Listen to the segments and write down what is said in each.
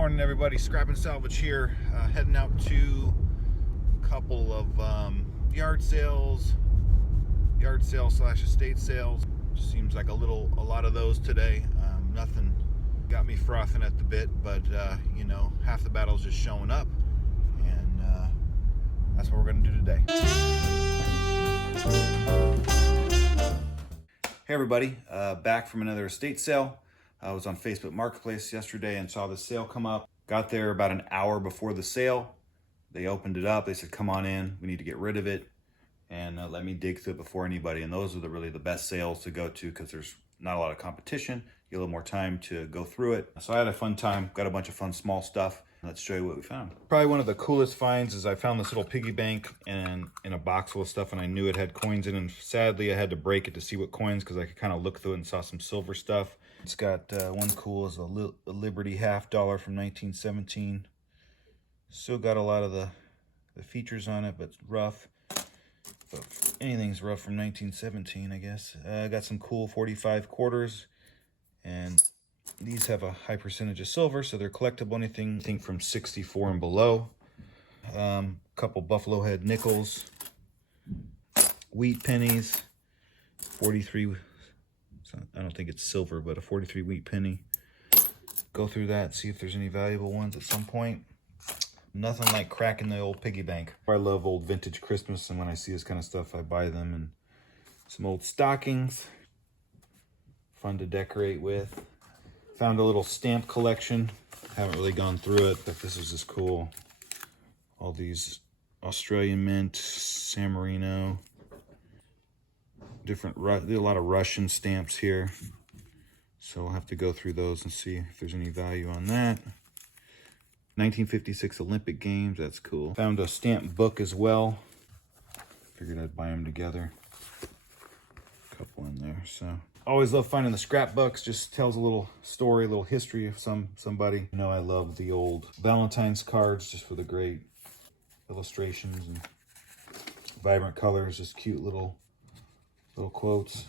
Morning, everybody. Scrap and Salvage here, heading out to a couple of yard sales slash estate sales. Just seems like a lot of those today. Nothing got me frothing at the bit, but you know, half the battle's just showing up, and that's what we're gonna do today. Hey everybody, back from another estate sale. I was on Facebook Marketplace yesterday and saw the sale come up. Got there about an hour before the sale. They opened it up. They said, come on in. We need to get rid of it. And let me dig through it before anybody. And those are really the best sales to go to because there's not a lot of competition. You get a little more time to go through it. So I had a fun time. Got a bunch of fun small stuff. Let's show you what we found. Probably one of the coolest finds is I found this little piggy bank in a box full of stuff, and I knew it had coins in it. And sadly, I had to break it to see what coins because I could kind of look through it and saw some silver stuff. It's got one cool is a Liberty $50 from 1917. Still got a lot of the features on it, but it's rough. But anything's rough from 1917, I guess. Got some cool 45 quarters, and these have a high percentage of silver, so they're collectible. Anything from 64 and below. Couple buffalo head nickels, wheat pennies, 43. I don't think it's silver, but a 43 wheat penny. Go through that, see if there's any valuable ones at some point. Nothing like cracking the old piggy bank. I love old vintage Christmas, and when I see this kind of stuff, I buy them. And some old stockings, fun to decorate with. Found a little stamp collection. Haven't really gone through it, but this is just cool. All these Australian Mint, San Marino. A lot of Russian stamps here, so I'll have to go through those and see if there's any value on that. 1956 Olympic Games, that's cool. Found a stamp book as well. Figured I'd buy them together. A couple in there. So always love finding the scrapbooks. Just tells a little story, a little history of somebody. You know, I love the old Valentine's cards just for the great illustrations and vibrant colors. Just cute little quotes.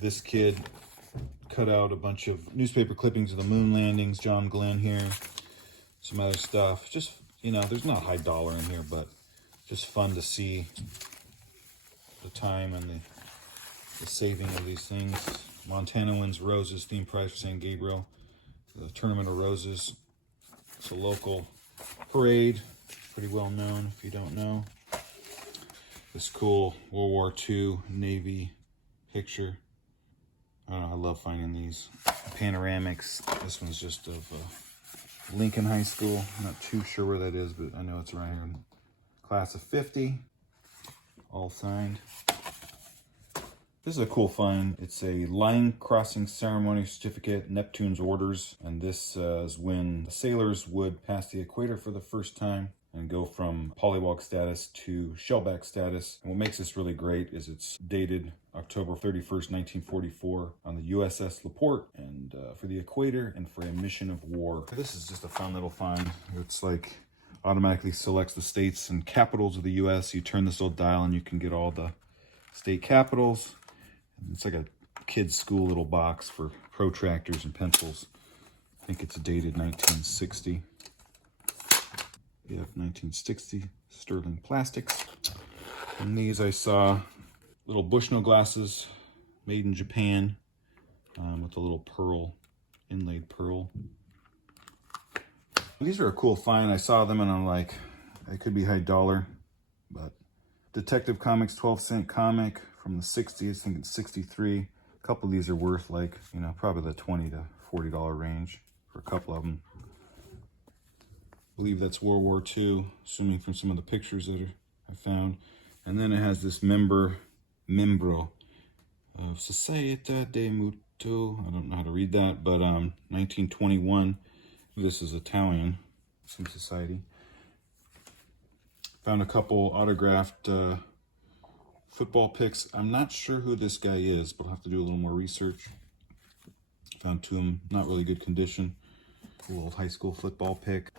This kid cut out a bunch of newspaper clippings of the moon landings, John Glenn here, some other stuff. Just, you know, there's not high dollar in here, but just fun to see the time and the saving of these things. Montana wins Roses theme prize for San Gabriel. The Tournament of Roses. It's a local parade, pretty well known if you don't know. This cool World War II Navy picture. I don't know, I love finding these panoramics. This one's just of Lincoln High School. I'm not too sure where that is, but I know it's right here in class of 50. All signed. This is a cool find. It's a line crossing ceremony certificate, Neptune's orders. And this is when the sailors would pass the equator for the first time and go from polywog status to shellback status. And what makes this really great is it's dated October 31st, 1944 on the USS LaPorte and for the equator and for a mission of war. This is just a fun little find. It's like automatically selects the states and capitals of the US. You turn this little dial and you can get all the state capitals. It's like a kid's school little box for protractors and pencils. I think it's dated 1960. BF 1960 sterling plastics. And these I saw little Bushnell glasses made in Japan with a little pearl, inlaid pearl. These are a cool find. I saw them and I'm like, it could be high dollar, but Detective Comics 12-cent comic from the 60s, I think it's 63. A couple of these are worth like, you know, probably the $20 to $40 range for a couple of them. I believe that's World War II, assuming from some of the pictures that I found. And then it has this membro of Società de Mutuo. I don't know how to read that, but 1921. This is Italian, some society. Found a couple autographed football pics. I'm not sure who this guy is, but I'll have to do a little more research. Found two of them, not really good condition. Cool old high school football pic.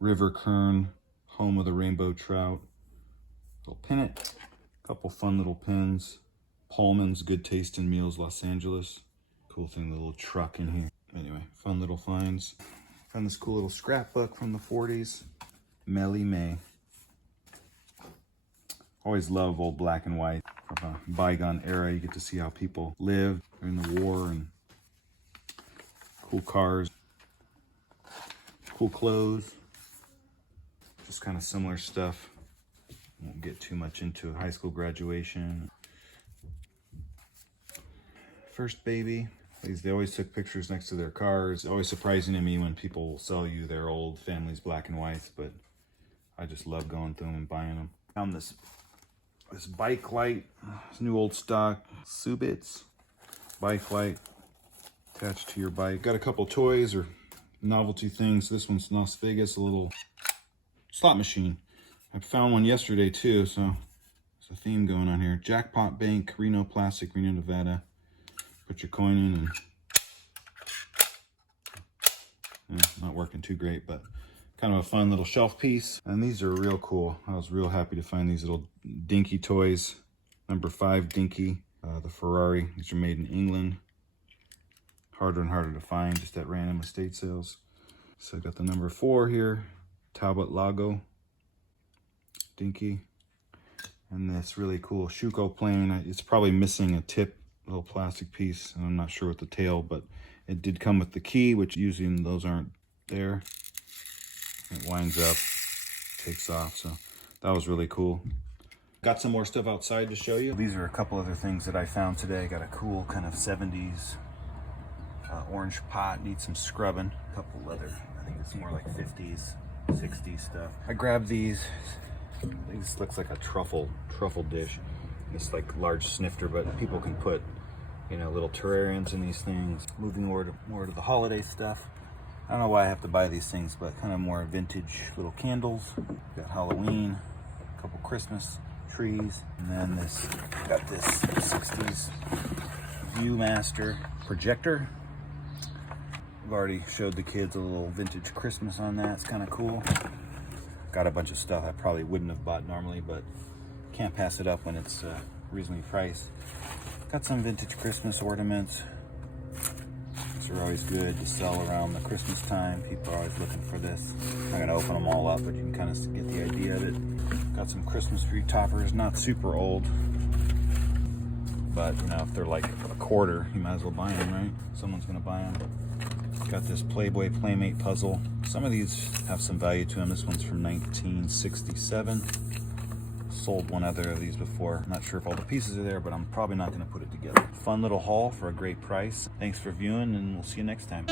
River Kern, home of the rainbow trout. Little pennant, couple fun little pins. Paulman's Good Taste in Meals, Los Angeles. Cool thing, the little truck in here. Anyway, fun little finds. Found this cool little scrapbook from the 40s. Melly May. Always love old black and white from a bygone era. You get to see how people lived during the war, and cool cars, cool clothes, just kind of similar stuff. Won't get too much into high school graduation. First baby. They always took pictures next to their cars. Always surprising to me when people sell you their old family's black and whites, but I just love going through them and buying them. Found this bike light, this new old stock Subits bike light attached to your bike. Got a couple toys or novelty things. This one's Las Vegas, a little slot machine. I found one yesterday too, so there's a theme going on here. Jackpot Bank, Reno Plastic, Reno, Nevada. Put your coin in and not working too great, but kind of a fun little shelf piece. And these are real cool. I was real happy to find these little Dinky toys. Number 5 Dinky, the Ferrari. These are made in England. Harder and harder to find just at random estate sales. So I got the number 4 here, Talbot Lago Dinky. And this really cool Schuko plane. It's probably missing a tip, little plastic piece, and I'm not sure what the tail, but it did come with the key, which usually those aren't there. It winds up, takes off, so that was really cool. Got some more stuff outside to show you. These are a couple other things that I found today. Got a cool kind of 70s orange pot, needs some scrubbing. A couple leather, I think it's more like 50s, 60s stuff. I grabbed these. This looks like a truffle dish. It's like large snifter, but people can put, you know, little terrariums in these things. Moving more to the holiday stuff. I don't know why I have to buy these things, but kind of more vintage little candles. Got Halloween, a couple Christmas trees, and then got this 60s Viewmaster projector. I've already showed the kids a little vintage Christmas on that. It's kind of cool. Got a bunch of stuff I probably wouldn't have bought normally, but can't pass it up when it's reasonably priced. Got some vintage Christmas ornaments. These are always good to sell around the Christmas time. People are always looking for this. I'm not gonna open them all up, but you can kind of get the idea of it. Got some Christmas tree toppers, not super old, but you know, if they're like a quarter, you might as well buy them, right? Someone's gonna buy them. Got this Playboy Playmate puzzle. Some of these have some value to them. This one's from 1967. Sold one other of these before. I'm not sure if all the pieces are there, but I'm probably not going to put it together. Fun little haul for a great price. Thanks for viewing, and we'll see you next time.